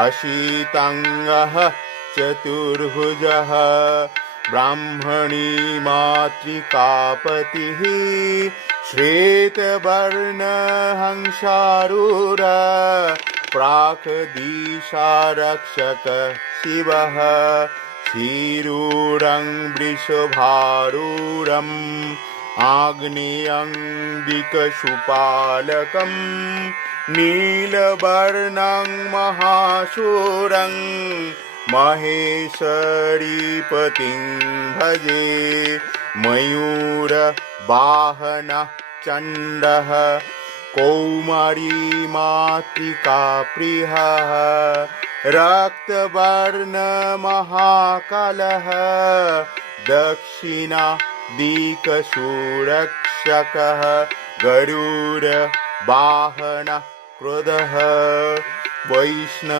अशीताङ्गः चतुर्भुजः ब्राह्मणी मातृकापतिः श्वेतवर्णहंसारूढ प्राक्दिशारक्षक शिवः शिरूढं वृषभारूढम् आग्नेयङ्गिकशुपालकम् नीलवर्णं महाशूरं महेशरीपतिं भजे मयूरवाहनः चण्डः कौमारी मातृकाप्रियः रक्तवर्णमहाकालः दक्षिणादिक्सुरक्षकः गरुडवाहनः क्रोधः वैष्णव